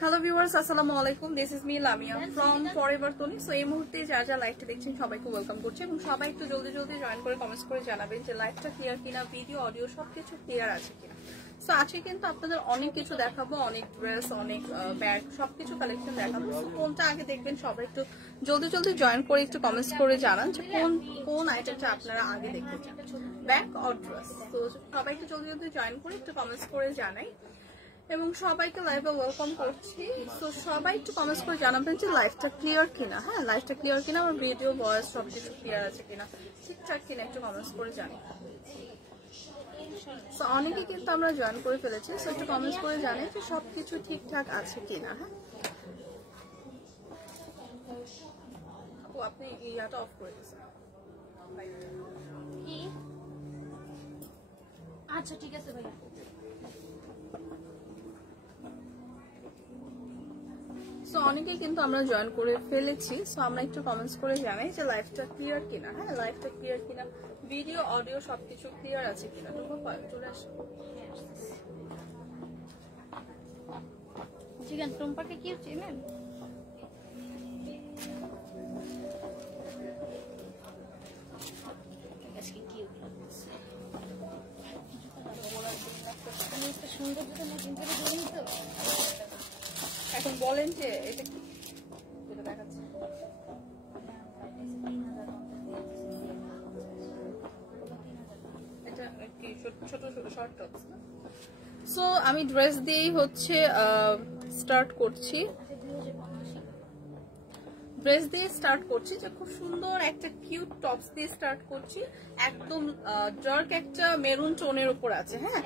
Hello viewers, আসসালামু আলাইকুম। This is me Lamia from forever Toni. So এই মুহূর্তে যারা লাইভটা দেখছেন সবাইকে ওয়েলকাম করছি এবং সবাই একটু জলদি জয়েন করে কমেন্টস করে জানাবেন যে লাইভটা ক্লিয়ার কিনা, ভিডিও অডিও সবকিছু ক্লিয়ার আছে কিনা। সো আজকে কিন্তু আপনাদের অনেক কিছু দেখাবো, অনেক ড্রেস, অনেক ব্যাগ, সবকিছু কালেকশন দেখাবো। সো কোনটা আগে দেখবেন সবাই একটু জলদি জয়েন করে একটু কমেন্টস করে জানান যে কোন আইটেমটা আপনারা আগে দেখতে চান, ব্যাগ অর ড্রেস। তো সবাই একটু জলদি জয়েন করে একটু কমেন্টস করে জানাই এবং সবাইকে লাইভে ওয়েলকাম করছি। তো সবাই একটু কমেন্টস করে জানাবেন যে লাইভটা ক্লিয়ার কিনা। হ্যাঁ, লাইভটা ক্লিয়ার কিনা, আমার ভিডিও ভয়েস সবকিছু ক্লিয়ার আছে কিনা, ঠিকঠাক কিনা একটু কমেন্টস করে জানি। তো অনেকে কিন্তু আমরা জয়েন করে ফেলেছি, সো একটু কমেন্টস করে জানি যে সবকিছু ঠিকঠাক আছে কিনা। হ্যাঁ, আপনি ইয়াটা অফ করে দিয়েছেন। আচ্ছা ঠিক আছে ভাইয়া। সো অনেকেই কিন্তু আমরা জয়েন করে ফেলেছি। সো আমরা একটু কমেন্টস করে জানাই যে লাইভটা ক্লিয়ার কিনা। হ্যাঁ, লাইভটা ক্লিয়ার কিনা, ভিডিও অডিও সবকিছু ক্লিয়ার আছে কিনা। চলে আসো। জিগান টুম্পাকে কি চেনেন? সুন্দর জুতো ম্যাচিং করে দিলেন তো। এখন বলেন যে এটা কি যেটা দেখাচ্ছে। এটা কি ছোট শর্ট টপ? সো আমি ড্রেস দিয়েই হচ্ছে স্টার্ট করছি। ড্রেস দিয়ে স্টার্ট করছি যে খুব সুন্দর একটা কিউট টপস দিয়ে স্টার্ট করছি। একদম ডার্ক একটা মেরুন টোনের উপর আছে। হ্যাঁ,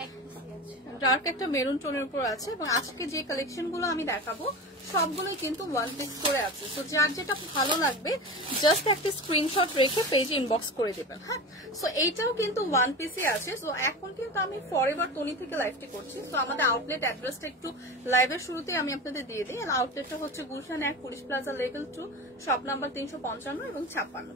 ডার্ক একটা মেরুন টোনের উপর আছে এবং আজকে যে কালেকশন গুলো আমি দেখাবো সবগুলোই কিন্তু ওয়ান পিস করে আছে। তো যার যেটা ভালো লাগবে জাস্ট একটা স্ক্রিনশট রেখে পেজে ইনবক্স করে দেবেন। হ্যাঁ, সো এইটাও কিন্তু ওয়ান পিসে আছে। সো এখন কিন্তু আমি ফরএভার তনি থেকে লাইভটি করছি। সো আমাদের আউটলেট অ্যাড্রেসটা একটু লাইভের শুরুতে আমি আপনাদের দিয়ে দিই। আউটলেটটা হচ্ছে Gulshan 1 police plaza level 2, shop number 355 এবং 56।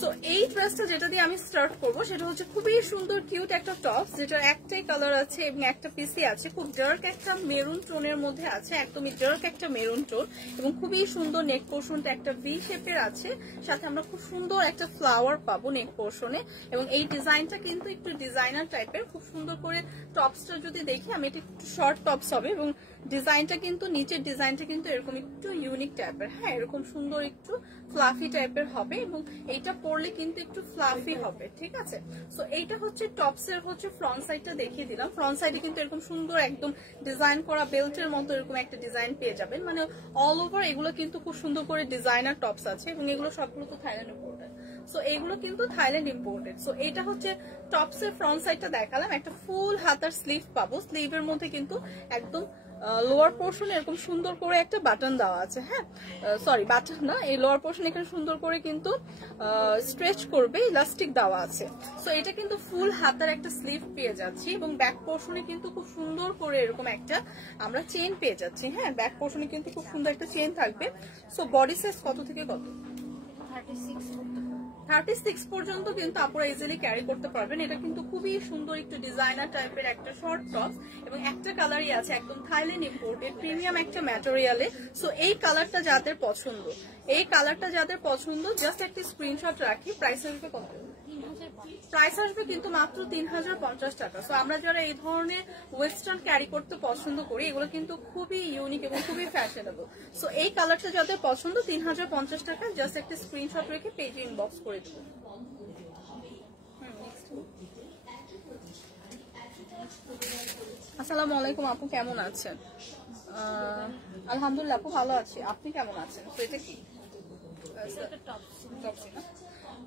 সো এই ড্রেসটা যেটা দিয়ে আমি স্টার্ট করবো সেটা হচ্ছে খুবই সুন্দর কিউট একটা টপ, যেটার একটাই কালার আছে এবং একটা পিসি আছে। খুব ডার্ক একটা মেরুন টোনের মধ্যে আছে, একদমই ডার্ক একটা মেরুন টোন এবং খুবই সুন্দর নেক পোর্শনটা একটা ভি শেপের আছে। সাথে আমরা খুব সুন্দর একটা ফ্লাওয়ার পাবো নেক পোর্শনে এবং এই ডিজাইনটা কিন্তু একটু ডিজাইনার টাইপের। খুব সুন্দর করে টপসটা যদি দেখি আমি, এটা একটু শর্ট টপস হবে এবং ডিজাইনটা কিন্তু নিচের ডিজাইনটা কিন্তু এরকম একটু ইউনিক টাইপের। হ্যাঁ, এরকম সুন্দর একটু ফ্লাফি টাইপের হবে এবং এইটা পরলে কিন্তু একটু ফ্লাফি হবে। ঠিক আছে, সো এইটা হচ্ছে টপসের হচ্ছে ফ্রন্ট সাইডটা দেখিয়ে দিলাম। ফ্রন্ট সাইডে কিন্তু এরকম সুন্দর একদম ডিজাইন করা বেল্টের মতো এরকম একটা ডিজাইন পেয়ে যাবেন। মানে অল ওভার এগুলো কিন্তু খুব সুন্দর করে ডিজাইনার টপস আছে এবং এগুলো সবগুলো তো থাইল্যান্ড ইম্পোর্টেড। সো এগুলো কিন্তু থাইল্যান্ড ইম্পোর্টেড। সো এটা হচ্ছে টপসের ফ্রন্ট সাইডটা দেখালাম। একটা ফুল হাতার স্লিভ পাবো, স্লিভের মধ্যে কিন্তু একদম লোয়ার পোর্শনে এরকম সুন্দর করে একটা বাটন দেওয়া আছে। হ্যাঁ, সরি বাটন না, এই লোয়ার পোর্শনে এখানে সুন্দর করে কিন্তু স্ট্রেচ করবে ইলাস্টিক দেওয়া আছে। সো এটা কিন্তু ফুল হাতার একটা স্লিভ পেয়ে যাচ্ছি এবং ব্যাক পোর্শনে কিন্তু খুব সুন্দর করে এরকম একটা আমরা চেন পেয়ে যাচ্ছি। হ্যাঁ, ব্যাক পোর্শনে কিন্তু খুব সুন্দর একটা চেন থাকবে। সো বডি সাইজ কত থেকে কত? 36 পর্যন্ত কিন্তু আপনারা ইজিলি ক্যারি করতে পারবেন। এটা কিন্তু খুবই সুন্দর একটু ডিজাইনার টাইপের একটা শর্ট টপ এবং একটা কালারই আছে, একদম থাইল্যান্ড ইম্পোর্টেড প্রিমিয়াম একটা ম্যাটেরিয়ালে। সো এই কালারটা যাদের পছন্দ, জাস্ট একটা স্ক্রিনশট রাখি। প্রাইস আসবে কত? প্রাইস আসবে কিন্তু মাত্র 3050 টাকা। সো আমরা যারা এই ধরনের ওয়েস্টার্ন ক্যারি করতে পছন্দ করি, এগুলো কিন্তু খুবই ইউনিক এবং খুবই ফ্যাশনেবল। সো এই কালারটা যাদের পছন্দ 3050 টাকা, জাস্ট একটা স্ক্রিনশট রেখে পেজে ইনবক্স করে দেবো। আসসালামু আলাইকুম আপু, কেমন আছেন? আলহামদুলিল্লাহ আপু, ভালো আছি। আপনি কেমন আছেন? তো এটা কি টপস না?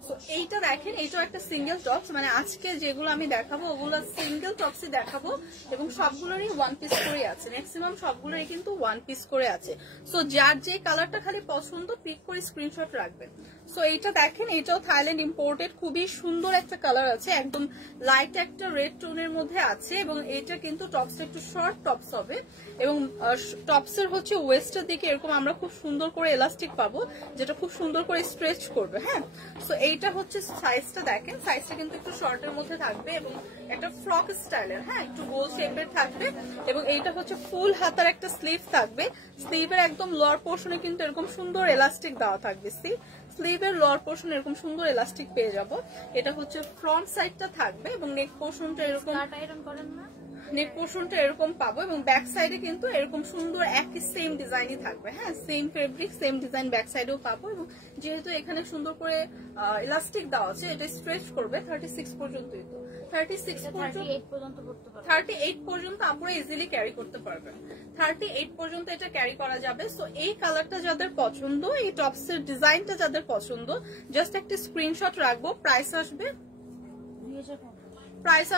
সো এইটা দেখেন, এইটাও একটা সিঙ্গেল টপস। মানে আজকে যেগুলো আমি দেখাবো ওগুলো সিঙ্গেল টপসই দেখাবো এবং সবগুলোরই ওয়ান পিস করে আছে। ম্যাক্সিমাম সবগুলোরই কিন্তু ওয়ান পিস করে আছে। সো যার যে কালারটা খালি পছন্দ পিক করে স্ক্রিনশট রাখবেন। সো এইটা দেখেন, এটাও থাইল্যান্ড ইম্পোর্টেড, খুবই সুন্দর একটা কালার আছে, একদম লাইট একটা রেড টোনের মধ্যে আছে এবং এটা কিন্তু টপসটা একটু শর্ট টপস হবে এবং টপসের হচ্ছে ওয়েস্টের দিকে এরকম আমরা খুব সুন্দর করে এলাস্টিক পাবো, যেটা খুব সুন্দর করে স্ট্রেচ করবে। হ্যাঁ, সো এই এইটা হচ্ছে সাইজটা দেখেন, সাইজটা কিন্তু একটু শর্টের মধ্যে থাকবে এবং একটা ফ্রক স্টাইলের, হ্যাঁ একটু গোল শেপের থাকবে। এবং এইটা হচ্ছে ফুল হাতার একটা স্লিভ থাকবে। স্লিভের একদম লোয়ার পোর্শনে কিন্তু এরকম সুন্দর এলাস্টিক দেওয়া থাকবে। স্লিভের লোয়ার পোর্শন এরকম সুন্দর এলাস্টিক পেয়ে যাব। এটা হচ্ছে ফ্রন্ট সাইডটা থাকবে এবং নেক পোর্শনটা এরকম, নেক পোর্শনটা এরকম পাবো এবং ব্যাক সাইডে কিন্তু এরকম সুন্দর একই সেম ডিজাইনই থাকবে, হ্যাঁ same fabric same design back সাইডেও পাবো। এবং যেহেতু এখানে সুন্দর করে ইলাস্টিক দেওয়া আছে, এটা স্ট্রেচ করবে 36 পর্যন্তই, তো 36 38 পর্যন্ত আপনারা ইজিলি ক্যারি করতে পারবেন। 38 পর্যন্ত এটা ক্যারি করা যাবে। সো এই কালারটা যাদের পছন্দ, এই টপসের ডিজাইনটা যাদের পছন্দ, জাস্ট একটা স্ক্রিনশট রাখবো। প্রাইস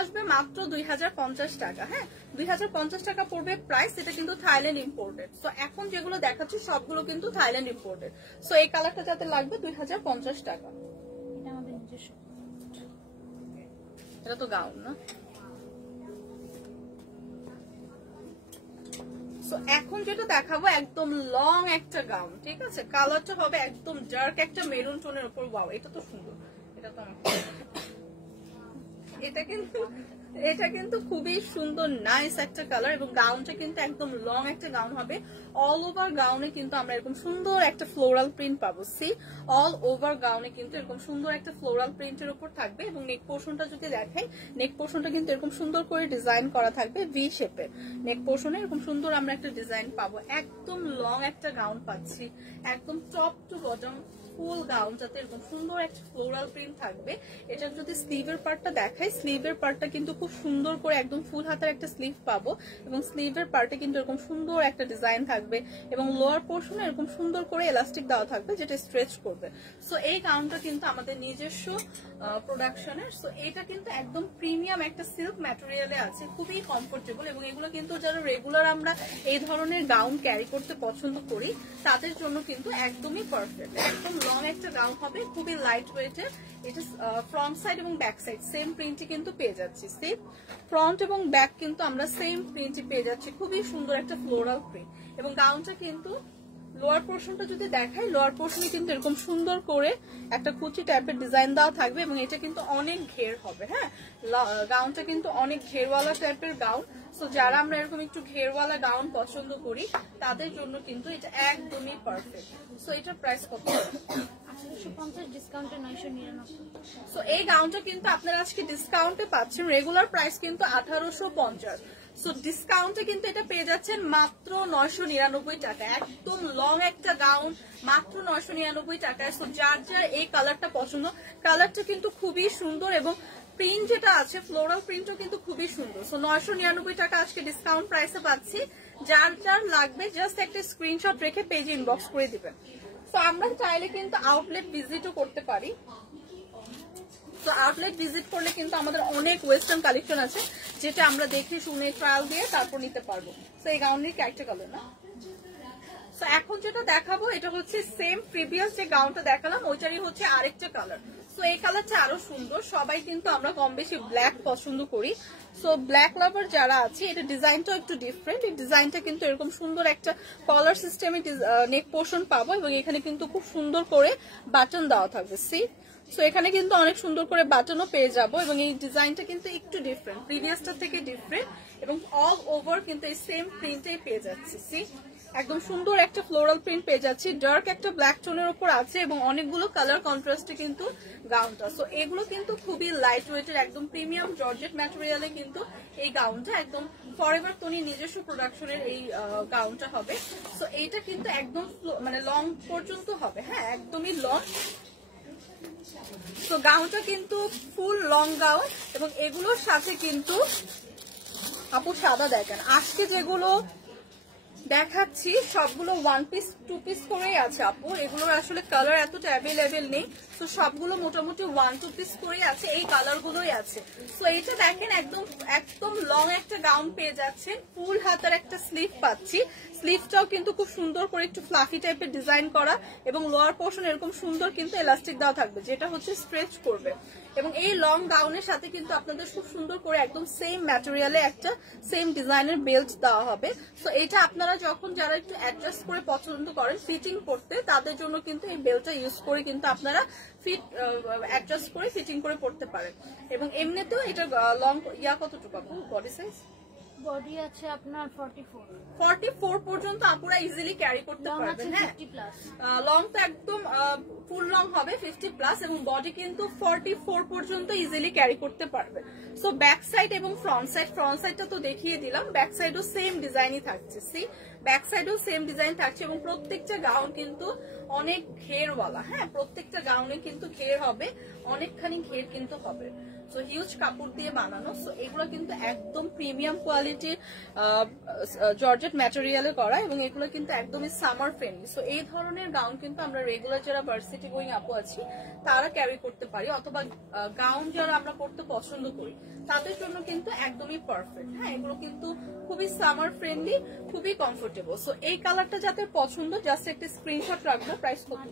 আসবে মাত্র 2050 টাকা। হ্যাঁ 2050 টাকা পড়বে প্রাইস। এটা কিন্তু থাইল্যান্ড ইম্পোর্টেড। সো এখন যেগুলো দেখাচ্ছি সবগুলো কিন্তু থাইল্যান্ড ইম্পোর্টেড। সো এই কালারটা যাদের লাগবে 2050 টাকা। এটা আমাদের নিজস্ব, এটা তো গাউন না। সো এখন যেটা দেখাবো একদম লং একটা গাউন, ঠিক আছে। কালারটা হবে একদম ডার্ক একটা মেরুন টোনের উপর। ওয়াও এটা তো সুন্দর, এটা তো এটা কিন্তু খুবই সুন্দর নাইস একটা কালার। এবং গাউনটা কিন্তু একদম লং একটা গাউন হবে। অল ওভার গাউনে কিন্তু আমরা এরকম সুন্দর একটা ফ্লোরাল প্রিন্ট পাবো। সি অল ওভার গাউনে কিন্তু এরকম সুন্দর একটা ফ্লোরাল প্রিন্টের উপর থাকবে। এবং নেক পোর্শনটা যদি দেখাই, নেক পোর্শনটা কিন্তু এরকম সুন্দর করে ডিজাইন করা থাকবে ভি শেপের। নেক পোর্শনে এরকম সুন্দর আমরা একটা ডিজাইন পাবো। একদম লং একটা গাউন পাচ্ছি, একদম top to bottom full gown, যাতে এরকম সুন্দর একটা ফ্লোরাল প্রিন্ট থাকবে। এটার যদি স্লিভের পার্টটা দেখাই, স্লিভের পার্টটা কিন্তু খুব সুন্দর করে একদম ফুল হাতার একটা স্লিভ পাবো। এবং স্লিভের পার্টে কিন্তু এরকম সুন্দর একটা ডিজাইন থাকবে এবং লোয়ার পোর্শনে এরকম সুন্দর করে এলাস্টিক দেওয়া থাকবে, যেটা স্ট্রেচ করবে। সো এই গাউনটা কিন্তু আমাদের নিজস্ব প্রোডাকশনের। সো এটা কিন্তু একদম প্রিমিয়াম একটা সিল্ক ম্যাটেরিয়ালে আছে, খুবই কমফোর্টেবল। এবং এগুলো কিন্তু যারা রেগুলার আমরা এই ধরনের গাউন ক্যারি করতে পছন্দ করি, তাদের জন্য কিন্তু একদমই পারফেক্ট। একদম লং একটা গাউন হবে, খুবই লাইট ওয়েটের। এটা ফ্রন্ট সাইড এবং ব্যাক সাইড সেম প্রিন্টই কিন্তু পেয়ে যাচ্ছি। সেম ফ্রন্ট এবং ব্যাক কিন্তু আমরা সেম প্রিন্টই পেয়ে যাচ্ছি। খুবই সুন্দর একটা ফ্লোরাল প্রিন্ট। এবং গাউনটা কিন্তু লোয়ার পোর্শনটা যদি দেখাই, লোয়ার পোর্শনে কিন্তু এরকম সুন্দর করে একটা কুচি টাইপের ডিজাইন দেওয়া থাকবে এবং এটা কিন্তু অনেক ঘের হবে। হ্যাঁ গাউনটা কিন্তু অনেক ঘেরওয়ালা টাইপের গাউন। সো যারা আমরা এরকম একটু ঘেরওয়ালা গাউন পছন্দ করি, তাদের জন্য কিন্তু এটা একদমই পারফেক্ট। সো এটার প্রাইস কত? 1850 ডিসকাউন্টে 999। সো এই গাউনটা কিন্তু আপনারা আজকে ডিসকাউন্টে পাচ্ছেন। রেগুলার প্রাইস কিন্তু 1850। সো ডিসকাউন্টে কিন্তু এটা পেয়ে যাচ্ছেন মাত্র 999 টাকা। একদম লং একটা গাউন মাত্র 999 টাকায়। সো যার যার এই কালারটা পছন্দ, কালারটা কিন্তু খুবই সুন্দর এবং প্রিন্ট যেটা আছে ফ্লোরাল প্রিন্টও কিন্তু খুবই সুন্দর। সো 999 টাকা আজকে ডিসকাউন্ট প্রাইসে পাচ্ছি। যার যার লাগবে জাস্ট একটা স্ক্রিনশট রেখে পেজে ইনবক্স করে দিবেন। তো আমরা চাইলে কিন্তু আউটলেট ভিজিটও করতে পারি। তো আউটলেট ভিজিট করলে কিন্তু আমাদের অনেক ওয়েস্টার্ন কালেকশন আছে, যেটা আমরা দেখে শুনে ট্রায়াল দিয়ে তারপর নিতে পারবো। তো এই গাউনের ক্যারেক্টার কালার না। তো এখন যেটা দেখাবো এটা হচ্ছে সেম প্রিভিয়াস যে গাউনটা দেখালাম ওইটারই হচ্ছে আরেকটা কালার। সো এই কালারটা আরো সুন্দর। সবাই কিন্তু আমরা কম বেশি ব্ল্যাক পছন্দ করি। সো ব্ল্যাক লাভার যারা আছে, এটা ডিজাইনটাও একটু ডিফারেন্ট। এই ডিজাইনটা কিন্তু এরকম সুন্দর একটা কলার সিস্টেমে নেক পোর্শন পাবো এবং এখানে কিন্তু খুব সুন্দর করে বাটন দেওয়া থাকবে। সি সো এখানে কিন্তু অনেক সুন্দর করে বাটনও পেয়ে যাবো এবং এই ডিজাইনটা কিন্তু একটু ডিফারেন্ট, প্রিভিয়াসটা থেকে ডিফারেন্ট। এবং অল ওভার কিন্তু এই সেম প্রিন্টেই পেয়ে যাচ্ছি। সি একদম সুন্দর একটা ফ্লোরাল প্রিন্ট পেয়ে যাচ্ছি। ডার্ক একটা ব্ল্যাক টোনের উপর আছে এবং অনেকগুলো কালার কন্ট্রাস্টে কিন্তু গাউনটা। সো এগুলো কিন্তু খুবই লাইট ওয়েটের, একদম প্রিমিয়াম জর্জেট ম্যাটেরিয়ালে কিন্তু এই গাউনটা একদম ফরএভার তনি নিজস্ব প্রোডাকশনের এই গাউনটা হবে। সো এইটা কিন্তু একদম মানে লং পর্যন্ত হবে। হ্যাঁ একদমই লং। তো গাউনটা কিন্তু ফুল লং গাউন এবং এগুলোর সাথে কিন্তু আপু সাদা দেখেন আজকে যেগুলো দেখাচ্ছি সবগুলো 1 পিস 2 পিস করেই আছে আপু। এগুলোর আসলে কালার এতটা অ্যাভেলেবেল নেই। তো সবগুলো মোটামুটি 1-2 পিস করেই আছে, এই কালার গুলোই আছে। তো এটা দেখেন একদম লং একটা গাউন পেয়ে যাচ্ছেন। ফুল হাতার একটা স্লিভ পাচ্ছি। স্লিভটাও কিন্তু খুব সুন্দর করে একটু ফ্লাফি টাইপের ডিজাইন করা এবং লোয়ার পোর্শন এরকম সুন্দর কিন্তু এলাস্টিক দেওয়া থাকবে, যেটা হচ্ছে স্ট্রেচ করবে। এবং এই লং গাউনের সাথে কিন্তু আপনাদের খুব সুন্দর করে একদম সেম ম্যাটেরিয়ালে একটা সেম ডিজাইনের বেল্ট দেওয়া হবে। তো এটা আপনারা যখন যারা একটু অ্যাডজাস্ট করে পছন্দ করেন ফিটিং করতে, তাদের জন্য কিন্তু এই বেল্টটা ইউজ করে কিন্তু আপনারা অ্যাডজাস্ট করে ফিটিং করে পড়তে পারেন। এবং এমনিতেও এটা লং কতটুকু আপু বডি সাইজ? বডি আছে আপনার 44 পর্যন্ত আপুরা ইজিলি ক্যারি করতে পারবেন। হ্যাঁ, লং তো একদম ফুল লং হবে 50+ এবং বডি কিন্তু 44 পর্যন্ত ইজিলি ক্যারি করতে পারবে। সো ব্যাক সাইড এবং ফ্রন্ট সাইডটা তো দেখিয়ে দিলাম, ব্যাক সাইডও সেম ডিজাইনই থাকছে। সি ব্যাক সাইডও সেম ডিজাইন থাকছে এবং প্রত্যেকটা গাউন কিন্তু অনেক ঘেরওয়ালা। হ্যাঁ, প্রত্যেকটা গাউনে কিন্তু ঘের হবে, অনেকখানি ঘের কিন্তু হবে। সো হিউজ কাপড় দিয়ে বানানো। সো এগুলো কিন্তু একদম প্রিমিয়াম কোয়ালিটির জর্জেট ম্যাটেরিয়ালে করা এবং এগুলো কিন্তু একদমই সামার ফ্রেন্ডলি। সো এই ধরনের গাউন কিন্তু আমরা রেগুলার যারা ভার্সিটি গোয়িং আপু আছি তারা ক্যারি করতে পারি, অথবা গাউন যারা আমরা পড়তে পছন্দ করি তাদের জন্য কিন্তু একদমই পারফেক্ট। হ্যাঁ, এগুলো কিন্তু খুবই সামার ফ্রেন্ডলি, খুবই কমফোর্টেবল। সো এই কালারটা যাদের পছন্দ জাস্ট একটা স্ক্রিনশট রাখবো। প্রাইস কত?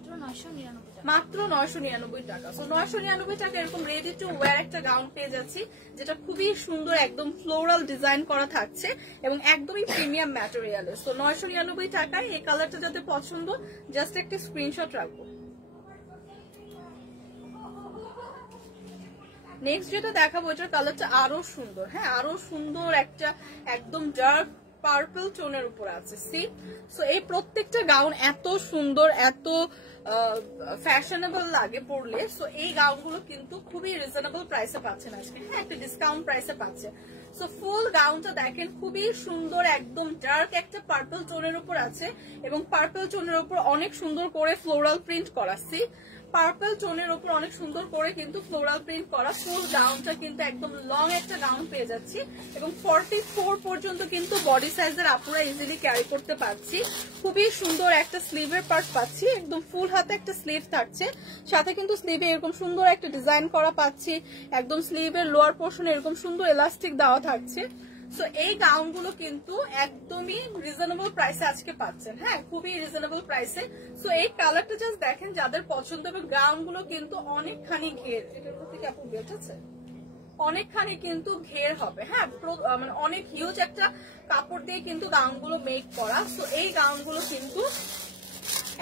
মাত্র 999 টাকা। সো 999 টাকা এরকম রেডি টু ওয়্যার একটা গাউন পেয়ে যাচ্ছি, যেটা খুবই সুন্দর, একদম ফ্লোরাল ডিজাইন করা থাকছে এবং একদমই প্রিমিয়াম ম্যাটেরিয়ালে। সো 999 টাকায় এই কালারটা যাদের পছন্দ জাস্ট একটা স্ক্রিনশট রাখবো। নেক্সট যেটা দেখাবো এটার কালারটা আরো সুন্দর। হ্যাঁ, আরো সুন্দর একটা একদম ডার্ক পার্পল টোনের উপর আছে। সি সো এই প্রত্যেকটা গাউন এত সুন্দর, এত ফ্যাশনেবল লাগে পরলে। সো এই গাউনগুলো কিন্তু খুবই রিজনেবল প্রাইসে পাচ্ছেন আজকে। হ্যাঁ, একটা ডিসকাউন্ট প্রাইসে পাচ্ছে। সো ফুল গাউনটা দেখেন, খুবই সুন্দর, একদম ডার্ক একটা পার্পল টোনের উপর আছে এবং পার্পল টোনের উপর অনেক সুন্দর করে ফ্লোরাল প্রিন্ট করা। সি পার্পল টোনের উপর অনেক সুন্দর করে কিন্তু ফ্লোরাল প্রিন্ট করা। ফুল গাউনটা কিন্তু একদম লং একটা গাউন পেয়ে যাচ্ছি এবং 44 পর্যন্ত কিন্তু বডি সাইজের আপুরা ইজিলি ক্যারি করতে পারছি। খুবই সুন্দর একটা স্লিভের পার্ট পাচ্ছি, একদম ফুল হাতে একটা স্লিভ থাকছে, সাথে কিন্তু স্লিভে এরকম সুন্দর একটা ডিজাইন করা পাচ্ছি, একদম স্লিভের লোয়ার পোর্শনে এরকম সুন্দর এলাস্টিক দেওয়া থাকছে। সো এই গাউনগুলো কিন্তু একদমই রিজনেবল প্রাইসে আজকে পাচ্ছেন। হ্যাঁ, খুবই রিজনেবল প্রাইসে। সো এই কালারটা জাস্ট দেখেন, যাদের পছন্দ হবে। গাউনগুলো কিন্তু অনেকখানি ঘের, এটার প্রতি কি আপু বেল্ট আছে? অনেকখানি কিন্তু ঘের হবে। হ্যাঁ, মানে অনেক হিউজ একটা কাপড় দিয়ে কিন্তু গাউনগুলো মেক করা। সো এই গাউনগুলো কিন্তু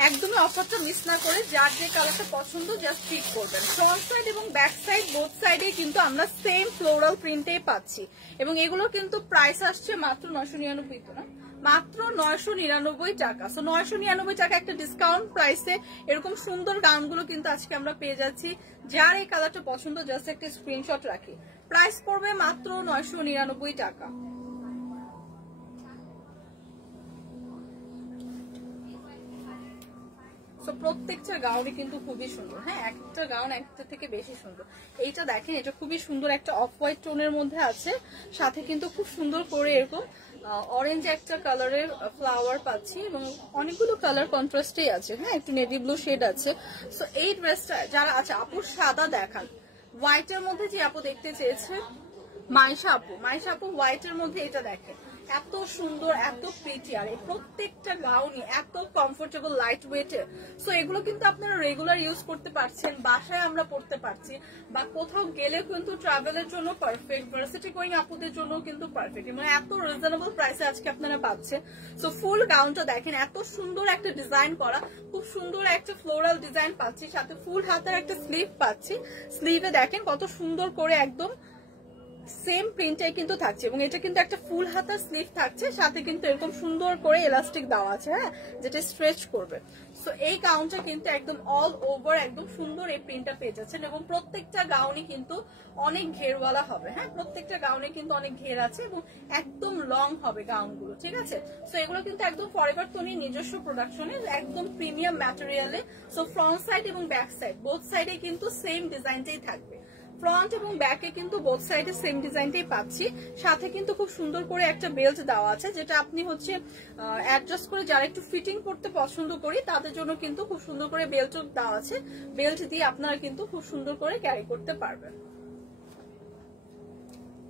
একদমই অফারটা মিস না করে যার যে কালারটা পছন্দ জাস্ট পিক করবেন। ফ্রন্ট সাইড এবং ব্যাক সাইড বোথ সাইডে কিন্তু আমরা সেম ফ্লোরাল প্রিন্টেই পাচ্ছি এবং এগুলো কিন্তু প্রাইস আসছে মাত্র 999, তো না, মাত্র 999 টাকা। সো 999 টাকা একটা ডিসকাউন্ট প্রাইসে এরকম সুন্দর গাউনগুলো কিন্তু আজকে আমরা পেয়ে যাচ্ছি। যার এই কালারটা পছন্দ জাস্ট একটা স্ক্রিনশট রাখি। প্রাইস পড়বে মাত্র 999 টাকা। প্রত্যেকটা গাউনই কিন্তু খুবই সুন্দর। হ্যাঁ, একটা গাউন একটা থেকে বেশি সুন্দর। এইটা দেখেন, এটা খুবই সুন্দর একটা অফ হোয়াইট টোনের মধ্যে আছে, সাথে কিন্তু খুব সুন্দর করে এরকম অরেঞ্জ একটা কালারের ফ্লাওয়ার পাচ্ছি এবং অনেকগুলো কালার কন্ট্রাস্টেই আছে। হ্যাঁ, একটু নেভি ব্লু শেড আছে। সো এই ড্রেসটা যারা আছে, আপুর সাদা দেখান, হোয়াইটের মধ্যে যে আপু দেখতে চেয়েছে মাইশা আপু হোয়াইটের মধ্যে এটা দেখেন, এত সুন্দর, এত প্রিটি, আর এই প্রত্যেকটা গাউনই এত কমফোর্টেবল, লাইট ওয়েটের। সো এগুলো কিন্তু আপনারা রেগুলার ইউজ করতে পারছেন, বাসায় আমরা পড়তে পারছি, বা কোথাও গেলে কিন্তু ট্রাভেলের জন্য পারফেক্ট, ভার্সিটি গোয়িং আপুদের জন্য কিন্তু পারফেক্ট। মানে এত রিজনেবল প্রাইসে আজকে আপনারা পাচ্ছেন। সো ফুল গাউনটা দেখেন, এত সুন্দর একটা ডিজাইন করা, খুব সুন্দর একটা ফ্লোরাল ডিজাইন পাচ্ছি, সাথে ফুল হাতের একটা স্লিভ পাচ্ছি। স্লিভে দেখেন কত সুন্দর করে একদম সেম প্রিন্টটাই কিন্তু থাকছে এবং এটা কিন্তু একটা ফুল হাতা স্লিভ থাকছে, সাথে কিন্তু এরকম সুন্দর করে এলাস্টিক দেওয়া আছে। হ্যাঁ, যেটা স্ট্রেচ করবে। সো এই গাউনটা কিন্তু একদম অল ওভার একদম সুন্দর এই প্রিন্টটা পেয়ে যাচ্ছেন এবং প্রত্যেকটা গাউনই কিন্তু অনেক ঘেরওয়ালা হবে। হ্যাঁ, প্রত্যেকটা গাউনে কিন্তু অনেক ঘের আছে এবং একদম লং হবে গাউনগুলো। ঠিক আছে, সো এগুলো কিন্তু একদম ফরএভার তনির নিজস্ব প্রোডাকশনের, একদম প্রিমিয়াম ম্যাটেরিয়ালে। সো ফ্রন্ট সাইড এবং ব্যাক সাইড বোথ সাইডে কিন্তু সেম ডিজাইনটাই থাকবে। ফ্রন্ট এবং ব্যাকে কিন্তু বোথ সাইডে সেম ডিজাইনটাই পাচ্ছি, সাথে কিন্তু খুব সুন্দর করে একটা বেল্ট দেওয়া আছে, যেটা আপনি হচ্ছে অ্যাডজাস্ট করে যারা একটু ফিটিং করতে পছন্দ করি তাদের জন্য কিন্তু খুব সুন্দর করে বেল্ট দেওয়া আছে। বেল্ট দিয়ে আপনারা কিন্তু খুব সুন্দর করে ক্যারি করতে পারবেন।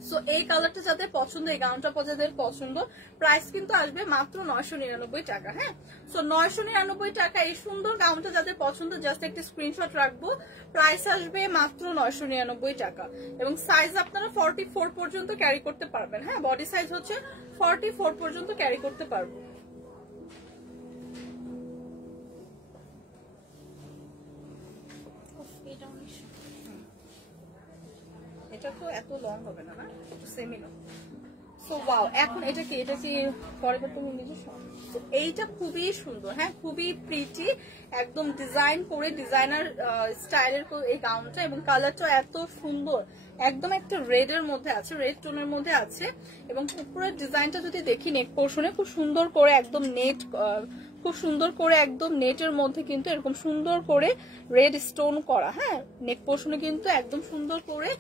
সো এই কালারটা যাদের পছন্দ, এই গাউনটা যাদের পছন্দ, প্রাইস কিন্তু আসবে মাত্র 999 টাকা। হ্যাঁ, সো 999 টাকা এই সুন্দর গাউনটা যাদের পছন্দ জাস্ট একটা স্ক্রিনশট রাখবো। প্রাইস আসবে মাত্র 999 টাকা এবং সাইজ আপনারা 44 পর্যন্ত ক্যারি করতে পারবেন। হ্যাঁ, বডি সাইজ হচ্ছে 44 পর্যন্ত ক্যারি করতে পারবো। এটা 1900। এটা তো এত লং হবে না, না একটু সেমি লং। সো ওয়াও, এখন এটা কি পরে তুমি নিজস্ব? এইটা খুবই সুন্দর, হ্যাঁ খুবই প্রিটি, একদম ডিজাইন করে ডিজাইনার স্টাইলের এই গাউনটা, এবং কালারটা এত সুন্দর, একদম একটা রেড এর মধ্যে আছে, রেড টোনের মধ্যে আছে। এবং উপরের ডিজাইনটা যদি দেখি নেক পোর্শনে খুব সুন্দর করে একদম নেট, খুব সুন্দর করে একদম নেটের মধ্যে কিন্তু এরকম সুন্দর করে রেড স্টোন করা, হ্যাঁ নেক পোর্শনে কিন্তু একদম সুন্দর করে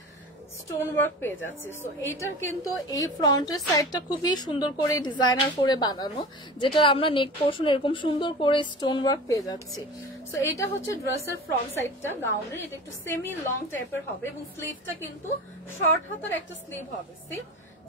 স্টোন ওয়ার্ক পেয়ে যাচ্ছে। সো এইটার কিন্তু এই ফ্রন্টের সাইডটা খুবই সুন্দর করে ডিজাইনার করে বানানো, যেটা আমরা নেক পোর্শন এরকম সুন্দর করে স্টোন ওয়ার্ক পেয়ে যাচ্ছি। সো এটা হচ্ছে ড্রেসের ফ্রন্ট সাইডটা গাউনের, এটা একটু সেমি লং টাইপের হবে এবং স্লিভটা কিন্তু শর্ট হাতার একটা স্লিভ হবে।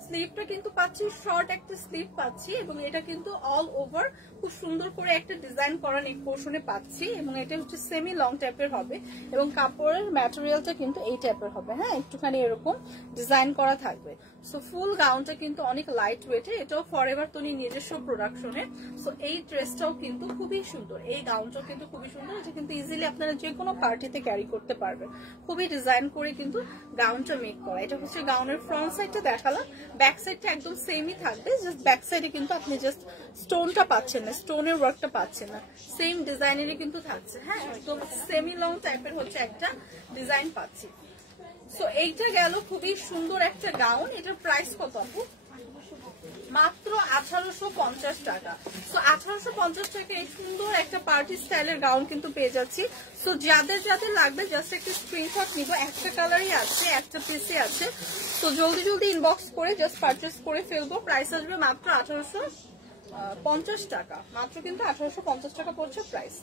স্লিভটা কিন্তু পাচ্ছি শর্ট একটা স্লিভ পাচ্ছি, এবং এটা কিন্তু অল ওভার খুব সুন্দর করে একটা ডিজাইন করা নেক পোর্শনে পাচ্ছি, এবং এটা হচ্ছে সেমি লং টাইপের হবে, এবং কাপড়ের ম্যাটেরিয়ালটা কিন্তু এই টাইপের হবে, হ্যাঁ একটুখানি এরকম ডিজাইন করা থাকবে। সো ফুল গাউনটা কিন্তু অনেক লাইট ওয়েটের, এটাও ফরএভার তনি নিজস্ব প্রোডাকশনের। সো এই ড্রেসটাও কিন্তু খুবই সুন্দর, এই গাউনটাও কিন্তু খুবই সুন্দর, এটা কিন্তু ইজিলি আপনারা যে কোনো পার্টিতে ক্যারি করতে পারবেন, খুবই ডিজাইন করে কিন্তু গাউনটা মেক করা। এটা হচ্ছে গাউনের ফ্রন্ট সাইডটা দেখালাম, ব্যাক সাইডটা একদম সেমই থাকবে, জাস্ট ব্যাক সাইডে কিন্তু আপনি জাস্ট স্টোনটা পাচ্ছেন না, স্টোনের ওয়ার্কটা পাচ্ছেন না, সেম ডিজাইনেরই কিন্তু থাকছে, হ্যাঁ একদম সেমি লং টাইপের হচ্ছে একটা ডিজাইন পাচ্ছি। সো এইটা গেল খুবই সুন্দর একটা গাউন, এটার প্রাইস কত আপু? মাত্র 1850 টাকা। সো 1850 টাকা এই সুন্দর একটা পার্টি স্টাইলের গাউন কিন্তু পেয়ে যাচ্ছি। সো যাদের যাদের লাগবে জাস্ট একটা স্ক্রিনশট নিব, একটা কালারই আছে, একটা পিসে আছে। তো জলদি জলদি ইনবক্স করে জাস্ট পারচেস করে ফেলবো। প্রাইস আসবে মাত্র 1850 টাকা, মাত্র কিন্তু 1850 টাকা পড়ছে প্রাইস।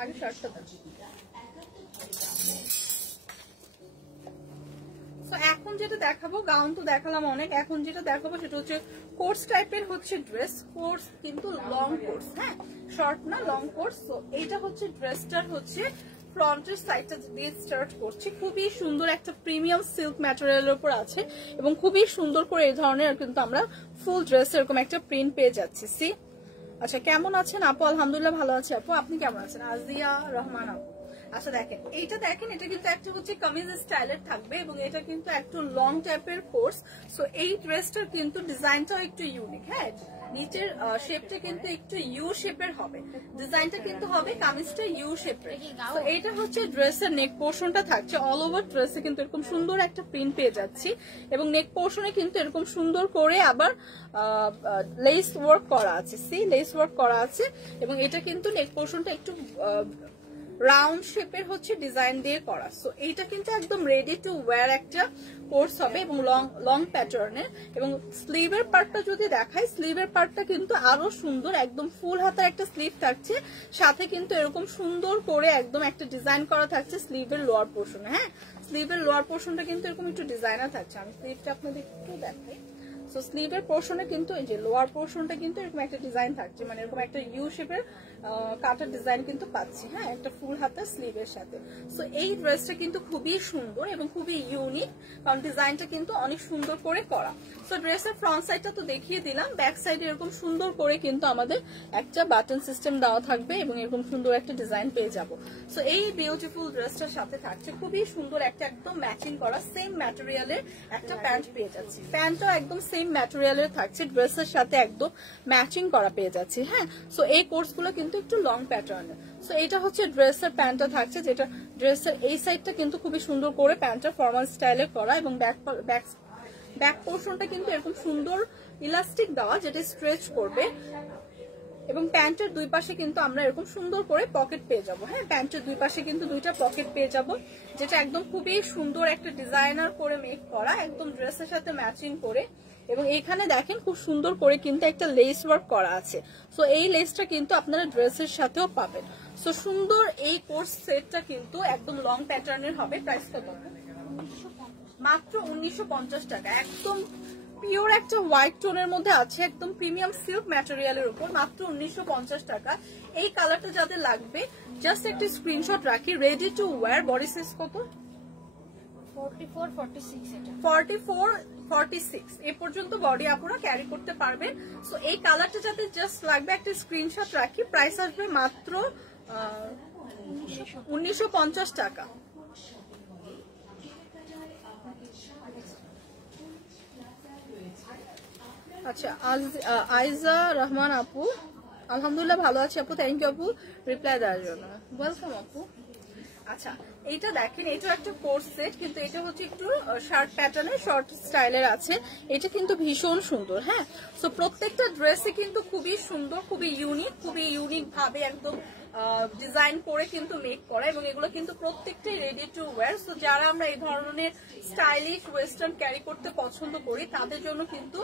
আগে শার্টটা দেন। এখন যেটা দেখাবো, গাউন তো দেখালাম অনেক, এখন যেটা দেখাবো সেটা হচ্ছে কোর্স টাইপের হচ্ছে ড্রেস, কোর্স কিন্তু লং কোর্স, হ্যাঁ শর্ট না লং কোর্স। তো এইটা হচ্ছে ড্রেসটার হচ্ছে ফ্রন্টের সাইডটা দিয়ে স্টার্ট করছি, খুবই সুন্দর একটা প্রিমিয়াম সিল্ক ম্যাটেরিয়ালের উপর আছে, এবং খুবই সুন্দর করে এই ধরনের কিন্তু আমরা ফুল ড্রেস এরকম একটা প্রিন্ট পেয়ে যাচ্ছি। সি আচ্ছা কেমন আছেন আপু? আলহামদুলিল্লাহ ভালো আছে আপু, আপনি কেমন আছেন? আজিয়া রহমান আপু। আচ্ছা দেখেন এইটা, দেখেন এটা কিন্তু একটা হচ্ছে কামিজ স্টাইলের থাকবে, এবং এটা কিন্তু একটু লং টাইপের কোর্স। সো এই ড্রেসটার কিন্তু ডিজাইনটাও একটু ইউনিক, হ্যাঁ নিচের শেপটা কিন্তু একটু ইউ শেপের হবে, ডিজাইনটা কিন্তু হবে কামিজটা ইউ শেপের। তো এইটা হচ্ছে ড্রেসের নেক পোর্শনটা থাকছে, অল ওভার ড্রেসে কিন্তু এরকম সুন্দর একটা প্রিন্ট পেয়ে যাচ্ছি, এবং নেক পোর্শনে কিন্তু এরকম সুন্দর করে আবার লেস ওয়ার্ক করা আছে, লেস ওয়ার্ক করা আছে, এবং এটা কিন্তু নেক পোর্শনটা একটু রাউন্ড শেপের হচ্ছে ডিজাইন দিয়ে করা। সো এইটা কিন্তু একদম রেডি টু ওয়্যার একটা কোর্স হবে, এবং লং প্যাটার্নের। এবং স্লিভের পার্টটা যদি দেখাই, স্লিভের পার্টটা কিন্তু আরো সুন্দর, একদম ফুল হাতার একটা স্লিভ থাকছে, সাথে কিন্তু এরকম সুন্দর করে একদম একটা ডিজাইন করা থাকছে স্লিভের লোয়ার পোর্শনে, হ্যাঁ স্লিভের লোয়ার পোর্শনটা কিন্তু এরকম একটু ডিজাইনার থাকছে। আমি স্লিভটা আপনাদের একটু দেখাই। সো স্লিভের পোর্শনে কিন্তু এই যে লোয়ার পোর্শনটা কিন্তু এরকম একটা ডিজাইন থাকছে, মানে এরকম একটা ইউ শেপের কাটার ডিজাইন কিন্তু পাচ্ছি, হ্যাঁ একটা ফুল হাতের স্লিভের সাথে। সো এই ড্রেসটা কিন্তু খুবই সুন্দর এবং খুবই ইউনিক, কারণ ডিজাইনটা কিন্তু অনেক সুন্দর করে করা। সো ড্রেসের ফ্রন্ট সাইডটা তো দেখিয়ে দিলাম, ব্যাক সাইডে এরকম সুন্দর করে কিন্তু আমাদের একটা বাটন সিস্টেম দেওয়া থাকবে, এবং এরকম সুন্দর একটা ডিজাইন পেয়ে যাব। সো এই বিউটিফুল ড্রেসটার সাথে থাকছে খুবই সুন্দর একটা একদম ম্যাচিং করা সেম ম্যাটেরিয়ালের একটা প্যান্ট পেয়ে যাচ্ছি, প্যান্টটাও একদম সেম ম্যাটেরিয়ালের থাকছে, ড্রেসের সাথে একদম ম্যাচিং করা পেয়ে যাচ্ছি, হ্যাঁ। সো এই কোর্সগুলো কিন্তু একটু লং প্যাটার্নের। সো এটা হচ্ছে ড্রেসের প্যান্টটা থাকছে, যেটা ড্রেসের এই সাইডটা কিন্তু খুবই সুন্দর করে প্যান্টটা ফর্মাল স্টাইলে করা, এবং ব্যাক পোর্শনটা কিন্তু এরকম সুন্দর ইলাস্টিক দেওয়া, যেটা স্ট্রেচ করবে, এবং প্যান্টের দুই পাশে কিন্তু আমরা এরকম সুন্দর করে পকেট পেয়ে যাব, হ্যাঁ প্যান্টের দুই পাশে কিন্তু দুইটা পকেট পেয়ে যাব, যেটা একদম খুবই সুন্দর একটা ডিজাইনার করে মেক করা, একদম ড্রেসের সাথে ম্যাচিং করে। এবং এখানে দেখেন খুব সুন্দর করে কিন্তু একটা লেস ওয়ার্ক করা আছে। সো এই লেসটা কিন্তু আপনারা ড্রেসের সাথেও পাবেন। সো সুন্দর এই কোর্স সেটটা কিন্তু একদম লং প্যাটার্নের হবে। প্রাইস কত? মাত্র 1950 টাকা। একদম পিওর একটা হোয়াইট টোনের মধ্যে আছে, একদম প্রিমিয়াম সিল্ক ম্যাটেরিয়ালের উপর, মাত্র 1950 টাকা। এই কালারটা যাদের লাগবে জাস্ট একটা স্ক্রিনশট রাখি। Ready to wire, body size কত? 44 46 এটা 44 46 এ পর্যন্ত বডি আপনারা ক্যারি করতে পারবেন। সো এই কালারটা যাতে জাস্ট লাগবে একটা স্ক্রিনশট রাখি। প্রাইস আসবে মাত্র 1950 টাকা। আচ্ছা, আইজা রহমান আপু, আলহামদুলিল্লাহ ভালো আছি আপু, থ্যাংক ইউ আপু রিপ্লাই দেওয়ার জন্য, ওয়েলকাম আপু। আচ্ছা, এইটা দেখেন, এটা একটা কোর্স সেট, কিন্তু এটা হচ্ছে একটু শার্ট প্যাটার্নের, শর্ট স্টাইলের আছে। এটা কিন্তু ভীষণ সুন্দর। হ্যাঁ, সো প্রত্যেকটা ড্রেসে কিন্তু খুবই সুন্দর, খুবই ইউনিক ভাবে একদম ডিজাইন করে কিন্তু মেক করা, এবং এগুলো কিন্তু প্রত্যেকটাই রেডি টু ওয়্যার। সো যারা আমরা এই ধরনের স্টাইলিশ ওয়েস্টার্ন ক্যারি করতে পছন্দ করি তাদের জন্য কিন্তু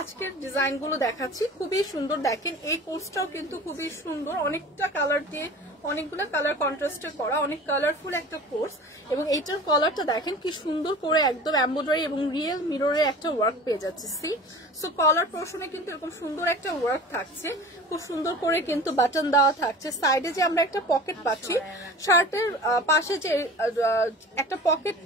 আজকের ডিজাইনগুলো দেখাচ্ছি, খুবই সুন্দর। দেখেন এই কোর্সটাও কিন্তু খুবই সুন্দর, অনেকটা কালার দিয়ে, অনেকগুলো কালার কন্ট্রাস্টে করা, অনেক কালারফুল একটা কোর্স। এবং এইটার কালারটা দেখেন কি সুন্দর করে একদম এমব্রয়ডারি এবং রিয়েল মিররের একটা ওয়ার্ক পেয়ে যাচ্ছে। সি, সো কলার পোর্শনে কিন্তু এরকম সুন্দর একটা ওয়ার্ক থাকছে, খুব সুন্দর করে কিন্তু বাটন দেওয়া থাকছে। সাইডে যে আমরা একটা পকেট পাচ্ছি, শার্টের পাশে যে একটা পকেট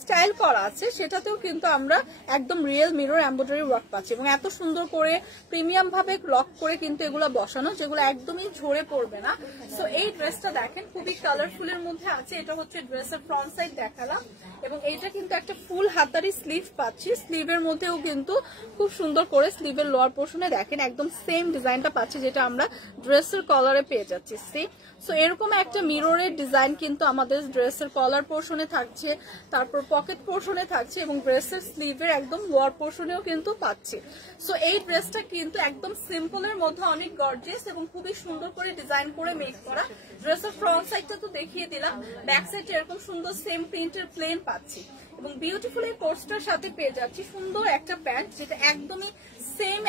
স্টাইল করা আছে সেটাতেও কিন্তু আমরা একদম রিয়েল মিরর এমব্রয়ডারি ওয়ার্ক পাচ্ছি, এবং এত সুন্দর করে প্রিমিয়াম ভাবে লক করে কিন্তু এগুলো বসানো, যেগুলো একদমই ঝরে পড়বে না। সো এই ড্রেসটা দেখেন খুবই কালারফুলের মধ্যে আছে। এটা হচ্ছে ড্রেসের ফ্রন্ট সাইড দেখালাম, এবং এইটা কিন্তু একটা ফুল হাতারি স্লিভ পাচ্ছি। স্লিভের মধ্যেও কিন্তু খুব সুন্দর করে স্লিভের লোয়ার পোর্শনে দেখেন একদম সেম ডিজাইনটা পাচ্ছি, যেটা আমরা ড্রেসের কলারে পেয়ে যাচ্ছি। সি, সো এরকম একটা মিররের ডিজাইন কিন্তু আমাদের ড্রেসের কলার পোর্শনে থাকছে, তারপর পকেট পোর্শনে থাকছে, এবং ড্রেসের স্লিভের একদম লোয়ার পোর্শনেও কিন্তু পাচ্ছি। সো এই ড্রেসটা কিন্তু একদম সিম্পলের মধ্যে অনেক গর্জিয়াস এবং খুবই সুন্দর করে ডিজাইন করে মেক করা। ড্রেসের ফ্রন্ট সাইডটা তো দেখিয়ে দিলাম, ব্যাক সাইডে এরকম সুন্দর সেম প্রিন্টের প্লেন পাচ্ছি, এবং বিউটিফুল এই কোর্সটার সাথে পেয়ে যাচ্ছি সুন্দর একটা প্যান্ট, যেটা একদমই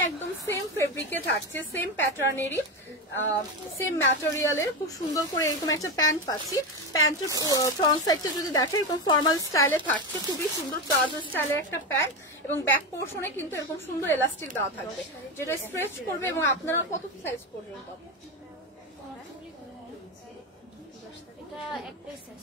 একদম সেম ফেব্রিকে থাকছে, সেম প্যাটার্নেরই, সেম ম্যাটেরিয়ালের, খুব সুন্দর করে এরকম একটা প্যান্ট পাচ্ছি। প্যান্টের ফ্রন্ট সাইডটা যদি দেখেন এরকম ফর্মাল স্টাইলে থাকছে, খুবই সুন্দর প্লাজো স্টাইলের একটা প্যান্ট, এবং ব্যাক পোর্শনে কিন্তু এরকম সুন্দর এলাস্টিক দেওয়া থাকবে, যেটা স্ট্রেচ করবে। এবং আপনারা কত সাইজ করবেন? এটা একটা সাইজ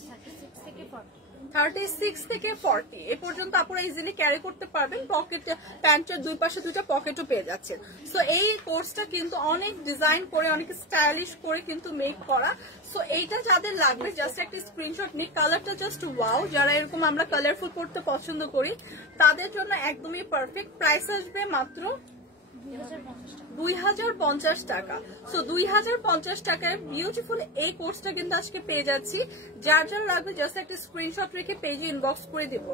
36 থেকে 40 এ পর্যন্ত আপনারা ইজিলি ক্যারি করতে পারবেন। পকেটে প্যান্টের দুই পাশে দুইটা পকেটও পেয়ে যাচ্ছেন। সো এই কোর্সটা কিন্তু অনেক ডিজাইন করে, অনেক স্টাইলিশ করে কিন্তু মেক করা। সো এইটা যাদের লাগবে জাস্ট একটা স্ক্রিনশট নিয়ে, কালারটা জাস্ট ওয়াও, যারা এরকম আমরা কালারফুল পড়তে পছন্দ করি তাদের জন্য একদমই পারফেক্ট। প্রাইস আসবে মাত্র 2050 টাকা। সো 2050 টাকায় বিউটিফুল এই কোর্সটা কিন্তু আজকে পেয়ে যাচ্ছি। যার যার লাগবে জাস্ট একটা স্ক্রিনশট রেখে পেজে ইনবক্স করে দিব,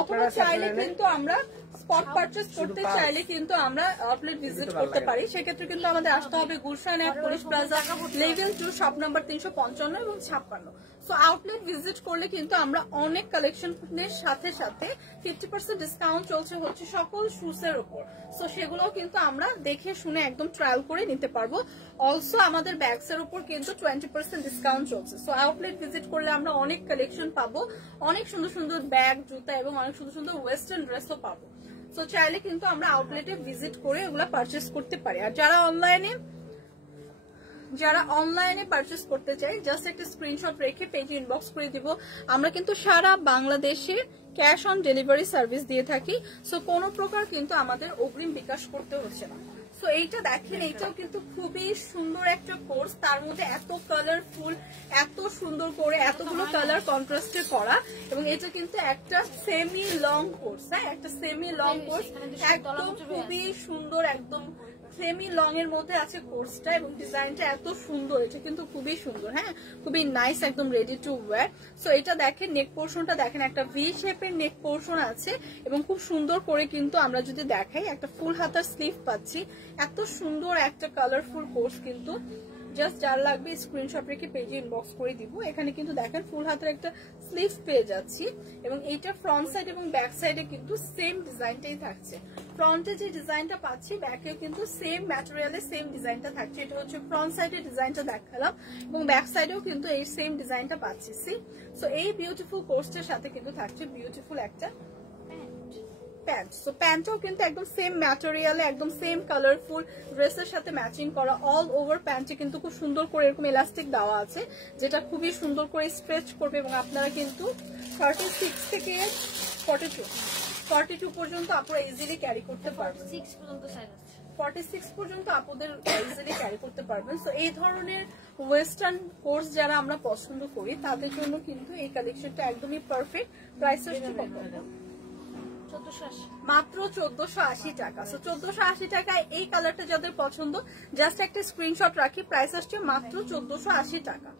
অথবা চাইলে কিন্তু আমরা স্পট পারচেজ করতে চাইলে কিন্তু আমরা আউটলেট ভিজিট করতে পারি। সেক্ষেত্রে কিন্তু আমাদের আসতে হবে গুলশান এক police plaza level 2 shop number 355 এবং 56। সো আউটলেট ভিজিট করলে কিন্তু আমরা অনেক কালেকশনের সাথে সাথে 50% ডিসকাউন্ট চলছে হচ্ছে সকল শুজের উপর। সো সেগুলোও কিন্তু আমরা দেখে শুনে একদম ট্রায়াল করে নিতে পারবো। অলসো আমাদের ব্যাগস এর উপর কিন্তু 20% ডিসকাউন্ট চলছে। সো আউটলেট ভিজিট করলে আমরা অনেক কালেকশন পাবো, অনেক সুন্দর সুন্দর ব্যাগ, জুতা এবং অনেক সুন্দর সুন্দর ওয়েস্টার্ন ড্রেসও পাবো। সো চাইলে কিন্তু আমরা আউটলেটে ভিজিট করে এগুলো পারচেস করতে পারি। আর যারা অনলাইনে পারচেস করতে চাই জাস্ট একটা স্ক্রিনশট রেখে পেজে ইনবক্স করে দিব। আমরা কিন্তু সারা বাংলাদেশে ক্যাশ অন ডেলিভারি সার্ভিস দিয়ে থাকি। সো কোনো প্রকার কিন্তু আমাদের অগ্রিম বিকাশ করতে হচ্ছে না। সো এইটা দেখেন, এইটাও কিন্তু খুবই সুন্দর একটা কোর্স, তার মধ্যে এত কালারফুল, এত সুন্দর করে এতগুলো কালার কন্ট্রাস্টে করা, এবং এটা কিন্তু একটা সেমি লং কোর্স। হ্যাঁ, একটা সেমি লং কোর্স, একদম খুবই সুন্দর, একদম সেমি লং এর মধ্যে আছে কোর্সটা, এবং ডিজাইনটা এত সুন্দর, এটা কিন্তু খুবই সুন্দর। হ্যাঁ, খুবই নাইস, একদম রেডি টু ওয়্যার। সো এটা দেখেন, নেক পোর্শনটা দেখেন, একটা ভি শেপের নেক পোর্শন আছে, এবং খুব সুন্দর করে কিন্তু আমরা যদি দেখাই একটা ফুল হাতার স্লিভ পাচ্ছি। এত সুন্দর একটা কালারফুল কোর্স কিন্তু জাস্ট যার লাগবে স্ক্রিনশট রেখে পেজে ইনবক্স করে দিব। এখানে কিন্তু দেখেন ফুল হাতের একটা স্লিভ পেয়ে যাচ্ছি, এবং এইটা ফ্রন্ট সাইড এবং ব্যাক সাইডে কিন্তু সেম ডিজাইনটাই থাকছে। ফ্রন্টে যে ডিজাইনটা পাচ্ছি ব্যাকে কিন্তু সেম ম্যাটেরিয়ালে সেম ডিজাইনটা থাকছে। এটা হচ্ছে ফ্রন্ট সাইডের ডিজাইনটা দেখালাম, এবং ব্যাক সাইডেও কিন্তু এই সেম ডিজাইনটা পাচ্ছি। সো এই বিউটিফুল কোর্সটার সাথে কিন্তু থাকছে বিউটিফুল একটা প্যান্ট। সো প্যান্টটাও কিন্তু একদম সেম ম্যাটেরিয়ালে, একদম সেম কালারফুল ড্রেসের সাথে ম্যাচিং করা। অল ওভার প্যান্টে কিন্তু খুব সুন্দর করে এরকম এলাস্টিক দেওয়া আছে, যেটা খুবই সুন্দর করে স্ট্রেচ করবে, এবং আপনারা কিন্তু 36 থেকে 42 42 পর্যন্ত আপনারা ইজিলি ক্যারি করতে পারবেন। 6 পর্যন্ত সাইজ আছে। 46 পর্যন্ত আপনাদের ইজিলি ক্যারি করতে পারবেন। সো এই ধরনের ওয়েস্টার্ন কোর্স যারা আমরা পছন্দ করি তাদের জন্য কিন্তু এই কালেকশনটা একদমই পারফেক্ট। প্রাইস হচ্ছে কত? 1480, মাত্র 1480 টাকা। সো 1480 টাকায় এই কালারটা যাদের পছন্দ জাস্ট একটা স্ক্রিনশট রাখি, প্রাইস আসছে মাত্র 1480 টাকা।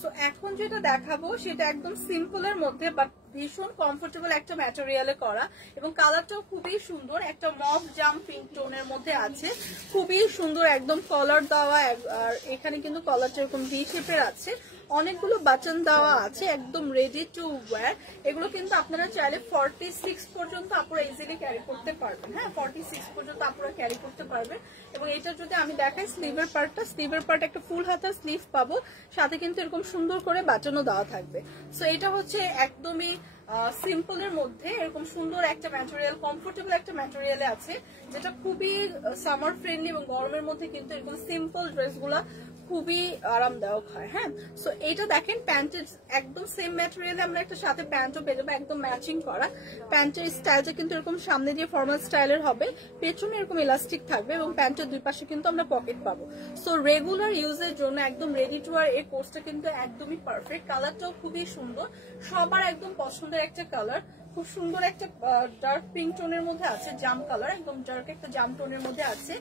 সো এখন যেটা দেখাবো সেটা একদম সিম্পলের মধ্যে বাট ভীষণ কমফোর্টেবল একটা ম্যাটেরিয়ালে করা এবং কালারটাও খুবই সুন্দর, একটা মফ জাম পিঙ্ক টোনের মধ্যে আছে, খুবই সুন্দর একদম কলার দেওয়া। আর এখানে কিন্তু কলারটা এরকম ভি শেপের আছে, অনেকগুলো বাটন দেওয়া আছে, একদম রেডি টু ওয়্যার। এগুলো কিন্তু আপনারা চাইলে 46 পর্যন্ত আপনারা ইজিলি ক্যারি করতে পারবেন। হ্যাঁ, 46 পর্যন্ত আপনারা ক্যারি করতে পারবেন। এবং এটা যদি আমি দেখাই স্লিভের পার্ট একটা ফুল হাতার স্লিভ পাবো, সাথে কিন্তু এরকম সুন্দর করে বাটনও দেওয়া থাকবে। সো এটা হচ্ছে একদমই সিম্পলের মধ্যে এরকম সুন্দর একটা ম্যাটেরিয়াল, কমফোর্টেবল একটা ম্যাটেরিয়ালে আছে, যেটা খুবই সামার ফ্রেন্ডলি এবং গরমের মধ্যে কিন্তু এরকম সিম্পল ড্রেসগুলো খুবই আরামদায়ক হয়। হ্যাঁ, সো এইটা দেখেন প্যান্টের একদম সেম ম্যাটেরিয়ালে আমরা একটা সাথে প্যান্টও পেয়ে যাবো, একদম ম্যাচিং করা। প্যান্টের স্টাইলটা কিন্তু এরকম সামনে দিয়ে ফর্মাল স্টাইলের হবে, পেছনে এরকম ইলাস্টিক থাকবে এবং প্যান্টের দুই পাশে কিন্তু আমরা পকেট পাবো। সো রেগুলার ইউজের জন্য একদম রেডি টু ওয়্যার এই কোর্সটা কিন্তু একদমই পারফেক্ট। কালারটাও খুবই সুন্দর, সবার একদম পছন্দের একটা কালার, খুব সুন্দর একটা ডার্ক পিঙ্ক টোনের মধ্যে আছে, জাম কালার, একদম ডার্ক একটা জাম টোনের মধ্যে আছে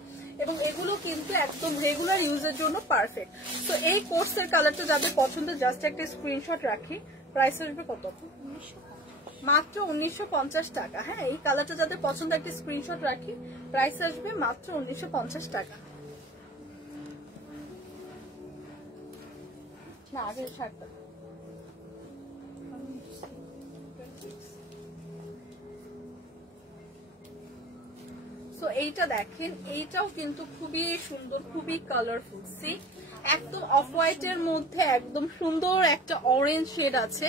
এবং এগুলো কিন্তু একদম রেগুলার ইউজের জন্য পারফেক্ট। তো এই কোর্সের কালারটা যাদের পছন্দ জাস্ট একটা স্ক্রিনশট রাখি, প্রাইস আসবে কত? মাত্র 1950 টাকা। হ্যাঁ, এই কালারটা যাদের পছন্দ একটা স্ক্রিনশট রাখি, প্রাইস আসবে মাত্র 1950 টাকা। না, আগে 60 টাকা। সো এইটা দেখেন, এইটাও কিন্তু খুবই সুন্দর, খুবই কালারফুল। সি একদম অফ হোয়াইটের মধ্যে একদম সুন্দর একটা অরেঞ্জ শেড আছে,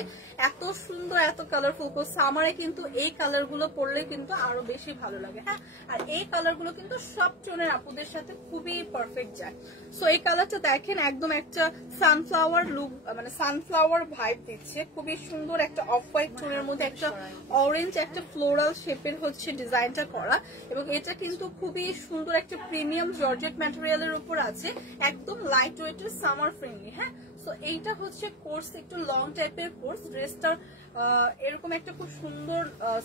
এত সুন্দর এত কালারফুল। সামারে কিন্তু এই কালার গুলো পরলে কিন্তু আরো বেশি ভালো লাগে। হ্যাঁ, আর এই কালার গুলো কিন্তু সব টোনের আপুদের সাথে খুবই পারফেক্ট যায়। সো এই কালারটা দেখেন একদম একটা সানফ্লাওয়ার লুক, মানে সানফ্লাওয়ার ভাইব দিচ্ছে, খুবই সুন্দর একটা অফ হোয়াইট টোনের মধ্যে একটা অরেঞ্জ একটা ফ্লোরাল শেপের হচ্ছে ডিজাইনটা করা এবং এটা কিন্তু খুবই সুন্দর একটা প্রিমিয়াম জর্জেট ম্যাটেরিয়ালের উপর আছে, একদম লাইট ওয়েটের সামার ফ্রেন্ডলি। হ্যাঁ, সো এইটা হচ্ছে কোর্স, একটু লং টাইপের কোর্স। ড্রেসটা এরকম একটা খুব সুন্দর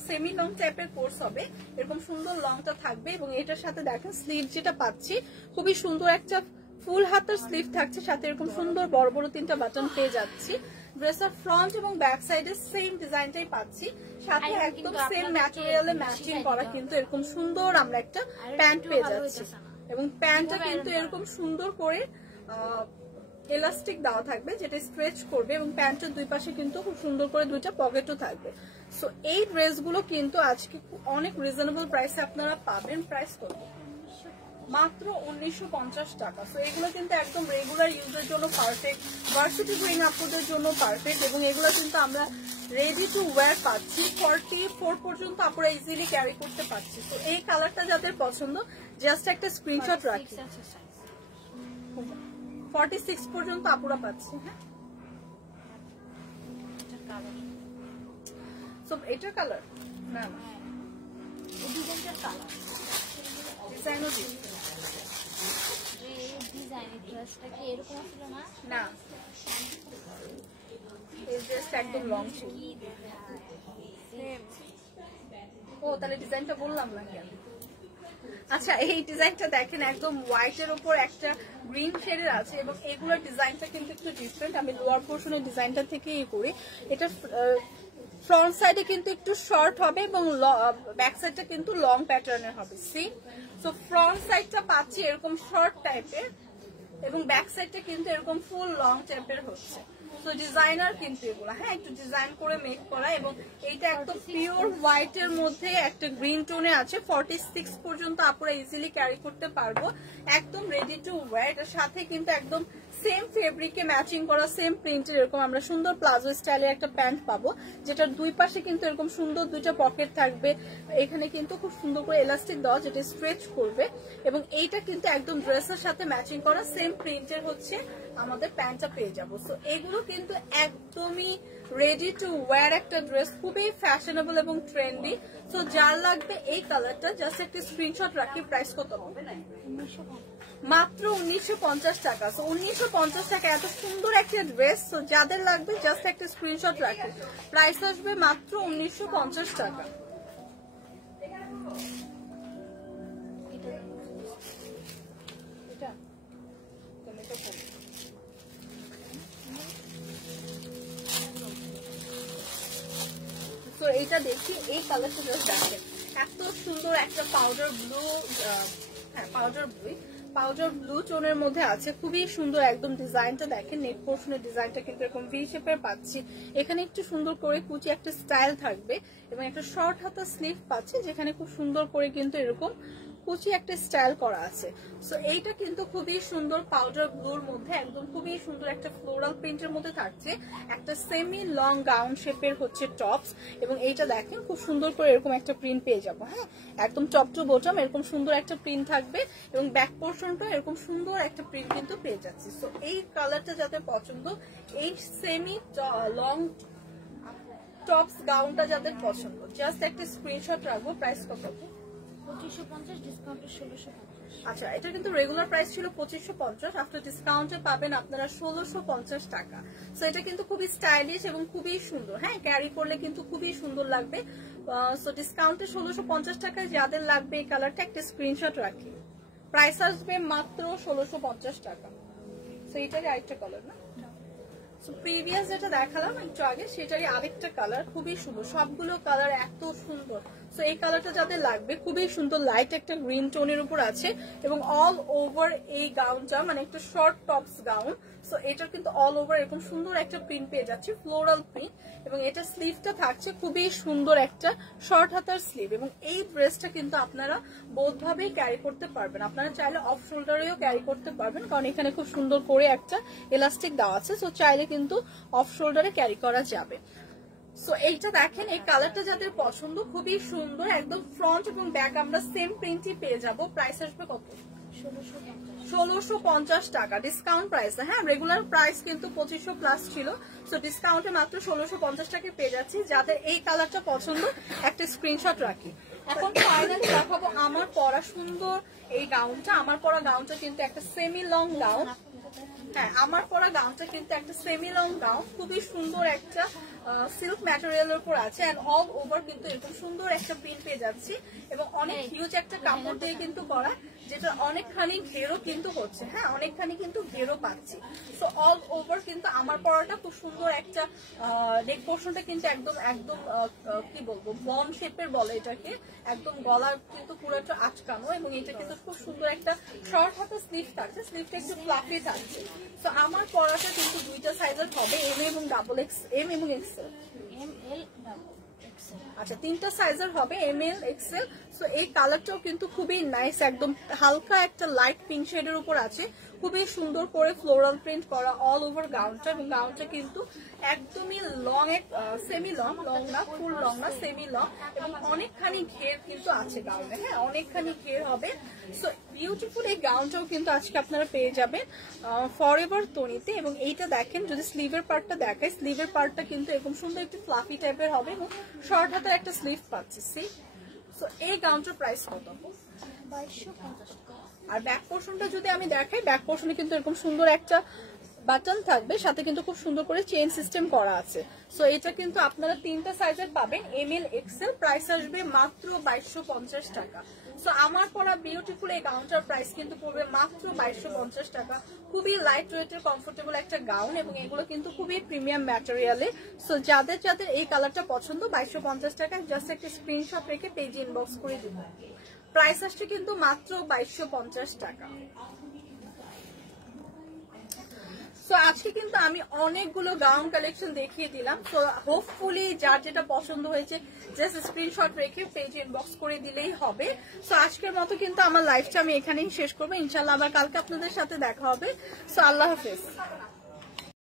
সেমি লং টাইপের কোর্স হবে, এরকম সুন্দর লংটা থাকবে এবং এটার সাথে দেখেন স্লিভ যেটা পাচ্ছি খুবই সুন্দর একটা ফুল হাতের স্লিভ থাকছে, সাথে এরকম সুন্দর বড় বড় 3টা বাটন পেয়ে যাচ্ছি। ড্রেসের ফ্রন্ট এবং ব্যাক সাইডে সেম ডিজাইনটাই পাচ্ছি, সাথে একদম সেম ম্যাটেরিয়ালে ম্যাচিং করা কিন্তু এরকম সুন্দর আমরা একটা প্যান্ট পেয়ে যাচ্ছি এবং প্যান্টটা কিন্তু এরকম সুন্দর করে এলাস্টিক দেওয়া থাকবে যেটা স্ট্রেচ করবে এবং প্যান্টের দুই পাশে কিন্তু খুব সুন্দর করে 2টা পকেটও থাকবে। সো এই ড্রেসগুলো কিন্তু আজকে অনেক রিজনেবল প্রাইসে আপনারা পাবেন। প্রাইস কত? মাত্র 1950 টাকা। সো এগুলো কিন্তু একদম রেগুলার ইউজের জন্য পারফেক্ট, ভার্সিটি গোয়িং আপুদের জন্য পারফেক্ট এবং এগুলো কিন্তু আমরা রেডি টু ওয়্যার পাচ্ছি, 44 পর্যন্ত আপনারা ইজিলি ক্যারি করতে পারছি। তো এই কালারটা যাদের পছন্দ জাস্ট একটা স্ক্রিনশট রাখি, 46 পর্যন্ত আপুরা পাচ্ছি। হ্যাঁ, সো এটা কালার না, ডিজাইনটার কালার ডিজাইনও ডিজাইনের ড্রেসটা কি এরকম ছিল না? না, এই ড্রেসটা একদম লং ছিল। ও তাহলে ডিজাইনটা বললাম না কেন? আচ্ছা, এই ডিজাইনটা দেখেন একদম হোয়াইটের উপর একটা গ্রিন শেডের আছে এবং এগুলোর ডিজাইনটা কিন্তু একটু ডিফারেন্ট। আমি লোয়ার পোর্শনের ডিজাইনটা থেকে করি। এটা ফ্রন্ট সাইডে কিন্তু একটু শর্ট হবে এবং ব্যাক সাইডটা কিন্তু লং প্যাটার্নের হবে। সি, সো ফ্রন্ট সাইডটা পাচ্ছি এরকম শর্ট টাইপের এবং ব্যাক সাইডটা কিন্তু এরকম ফুল লং টাইপের হচ্ছে। তো ডিজাইনার কিন্তু এগুলো, হ্যাঁ, একটু ডিজাইন করে মেক করা এবং এইটা একদম পিওর হোয়াইটের মধ্যে একটা গ্রিন টোনে আছে। 46 পর্যন্ত আপনারা ইজিলি ক্যারি করতে পারবো, একদম রেডি টু ওয়্যার। এটার সাথে কিন্তু একদম সেম ফেব্রিকে ম্যাচিং করা সেম প্রিন্টের এরকম আমরা সুন্দর প্লাজো স্টাইলের একটা প্যান্ট পাবো, যেটার দুই পাশে কিন্তু এরকম সুন্দর দুইটা পকেট থাকবে। এখানে কিন্তু খুব সুন্দর করে এলাস্টিক দেওয়া, যেটা স্ট্রেচ করবে, এবং এইটা কিন্তু একদম ড্রেসের সাথে ম্যাচিং করা সেম প্রিন্টের হচ্ছে আমাদের প্যান্টটা পেয়ে যাবো। সো এগুলো কিন্তু একদমই রেডি টু ওয়্যার একটা ড্রেস, খুবই ফ্যাশনেবল এবং ট্রেন্ডি। সো যার লাগবে এই কালারটা জাস্ট একটা স্ক্রিনশট রাখি। প্রাইস কত হবে? মাত্র 1950 টাকা। সো 1950 টাকা এত সুন্দর একটা ড্রেস। সো যাদের লাগবে জাস্ট একটা স্ক্রিনশট রাখি। প্রাইস আসবে মাত্র 1950 টাকা। তো এইটা দেখি, এই কালারটা জাস্ট দেখেন, এত সুন্দর একটা পাউডার ব্লু, হ্যাঁ পাউডার ব্লু টোনের মধ্যে আছে, খুবই সুন্দর একদম ডিজাইনটা দেখেন। নেক পোর্শনের ডিজাইনটা কিন্তু এরকম ভি শেপের পাচ্ছি। এখানে একটু সুন্দর করে কুচি একটা স্টাইল থাকবে এবং একটা শর্ট হাতা স্লিভ পাচ্ছি, যেখানে খুব সুন্দর করে কিন্তু এরকম কুচি একটা স্টাইল করা আছে। সো এইটা কিন্তু খুবই সুন্দর পাউডার ব্লুর মধ্যে একদম খুবই সুন্দর একটা ফ্লোরাল প্রিন্টের মধ্যে থাকছে। একটা সেমি লং গাউন শেপের হচ্ছে টপস, এবং এইটা দেখেন খুব সুন্দর করে এরকম একটা প্রিন্ট পেয়ে যাবো। হ্যাঁ, একদম টপ টু বটম এরকম সুন্দর একটা প্রিন্ট থাকবে, এবং ব্যাক পোর্শনটা এরকম সুন্দর একটা প্রিন্ট কিন্তু পেয়ে যাচ্ছে। সো এই কালারটা যাদের পছন্দ, এই সেমি লং টপস গাউনটা যাদের পছন্দ, জাস্ট একটা স্ক্রিনশট রাখবো। প্রাইস কত? 2550, ডিসকাউন্টে 1650। আচ্ছা, এটা কিন্তু রেগুলার প্রাইস ছিল 2550, আফটার ডিসকাউন্টে পাবেন আপনারা 1650 টাকা। সো এটা কিন্তু খুবই স্টাইলিশ এবং খুবই সুন্দর। হ্যাঁ, ক্যারি করলে কিন্তু খুবই সুন্দর লাগবে। সো ডিসকাউন্টে 1650 টাকায় যাদের লাগবে এই কালারটা একটা স্ক্রিনশট রাখি। প্রাইস আসবে মাত্র 1650 টাকা। সো এটারই আরেকটা কালার না? সো প্রিভিয়াস যেটা দেখালাম একটু আগে, সেটারই আরেকটা কালার, খুবই সুন্দর। সবগুলো কালার এত সুন্দর। সো এই কালারটা যাদের লাগবে, খুবই সুন্দর লাইট একটা গ্রিন টোনের উপর আছে, এবং অল ওভার এই গাউনটা মানে একটা শর্ট টপস গাউন। সো এটার কিন্তু অল ওভার এরকম সুন্দর একটা প্রিন্ট পেয়ে যাচ্ছে, ফ্লোরাল প্রিন্ট, এবং এটা স্লিভটা থাকছে খুবই সুন্দর একটা শর্ট হাতার স্লিভ। এবং এই ড্রেসটা কিন্তু আপনারা বোথ ভাবেই ক্যারি করতে পারবেন। আপনারা চাইলে অফ শোল্ডারেও ক্যারি করতে পারবেন, কারণ এখানে খুব সুন্দর করে একটা এলাস্টিক দেওয়া আছে। সো চাইলে কিন্তু অফ শোল্ডারে ক্যারি করা যাবে। সো এইটা দেখেন, এই কালারটা যাদের পছন্দ, খুবই সুন্দর একদম ফ্রন্ট এবং ব্যাক আমরা সেম প্রিন্টই পেয়ে যাব। প্রাইস আসবে কত? 1650 টাকা ডিসকাউন্ট প্রাইস। হ্যাঁ, রেগুলার প্রাইস কিন্তু 2500 প্লাস ছিল। সো ডিসকাউন্টে মাত্র 1650 টাকায় পেয়ে যাচ্ছি। যাদের এই কালারটা পছন্দ একটা স্ক্রিনশট রাখি। এখন ফাইনালি দেখাবো আমার পরা সুন্দর এই গাউনটা। আমার পরা গাউনটা কিন্তু একটা সেমি লং গাউন। হ্যাঁ, আমার পরা গাউনটা কিন্তু একটা সেমি লং গাউন, খুবই সুন্দর একটা সিল্ক ম্যাটেরিয়ালের উপর আছে, এন্ড অল ওভার কিন্তু এরকম সুন্দর একটা প্রিন্ট পেয়ে যাচ্ছি, এবং অনেক হিউজ একটা কাপড় দিয়ে কিন্তু করা, যেটা অনেকখানি ঘেরও কিন্তু হচ্ছে। হ্যাঁ, অনেকখানি কিন্তু ঘেরও পাচ্ছি। সো অল ওভার কিন্তু আমার পরাটা খুব সুন্দর একটা নেক পোর্শনটা কিন্তু একদম একদম কি বলবো, বম শেপের বলে এটাকে, একদম গলা কিন্তু পুরোটা আটকানো, এবং এটা কিন্তু খুব সুন্দর একটা শর্ট হাতে স্লিভ থাকছে, স্লিভটা একটু ফ্লাফি থাকছে। তো আমার পরাটা কিন্তু দুইটা সাইজের হবে, এম এবং ডাবল এক্স, এম এবং এক্সেল। আচ্ছা, তিনটা সাইজের হবে, এম এল এক্সেল। সো এই কালারটাও কিন্তু খুবই নাইস, একদম হালকা একটা লাইট পিঙ্ক শেডের উপর আছে, খুবই সুন্দর করে ফ্লোরাল প্রিন্ট করা অল ওভার গাউনটা, এবং গাউনটা কিন্তু একদমই লং, সেমি লং, লং না ফুল লং না, সেমি লং, এবং অনেকখানি ঘের কিন্তু আছে গাউনে। হ্যাঁ, অনেকখানি ঘের হবে। সো বিউটিফুল এই গাউনটাও কিন্তু আজকে আপনারা পেয়ে যাবেন ফরএভার তনিতে। এবং এইটা দেখেন, যদি স্লিভের পার্টটা দেখায়, স্লিভের পার্টটা কিন্তু এরকম সুন্দর একটু ফ্লাফি টাইপের হবে, এবং শর্ট হাতের একটা স্লিভ পাচ্ছি। সো এই গাউনটার প্রাইস কত? 2250 টাকা। আর ব্যাক পোর্শনটা যদি আমি দেখাই, ব্যাক পোর্শনে কিন্তু এরকম সুন্দর একটা বাটন থাকবে, সাথে কিন্তু খুব সুন্দর করে চেইন সিস্টেম করা আছে। সো এটা কিন্তু আপনারা তিনটা সাইজের পাবেন, এম এল এক্সেল। প্রাইস আসবে মাত্র 2250 টাকা। সো আমার পরা বিউটিফুল এই গাউনটার প্রাইস কিন্তু পড়বে মাত্র 2250 টাকা। খুবই লাইট ওয়েটের কমফোর্টেবল একটা গাউন, এবং এগুলো কিন্তু খুবই প্রিমিয়াম ম্যাটেরিয়ালে। সো যাদের যাদের এই কালারটা পছন্দ, 2250 টাকায় জাস্ট একটা স্ক্রিনশট রেখে পেজ ইনবক্স করে দিব। প্রাইস আসছে কিন্তু মাত্র 2250 টাকা। সো সো আজকে কিন্তু আমি অনেকগুলো গাউন কালেকশন দেখিয়ে দিলাম। সো হোপফুলি যার যেটা পছন্দ হয়েছে জাস্ট স্ক্রিনশট রেখে পেজে ইনবক্স করে দিলেই হবে। সো আজকের মতো কিন্তু আমার লাইফটা আমি এখানেই শেষ করবো। ইনশাল্লাহ আবার কালকে আপনাদের সাথে দেখা হবে। সো আল্লাহ হাফেজ।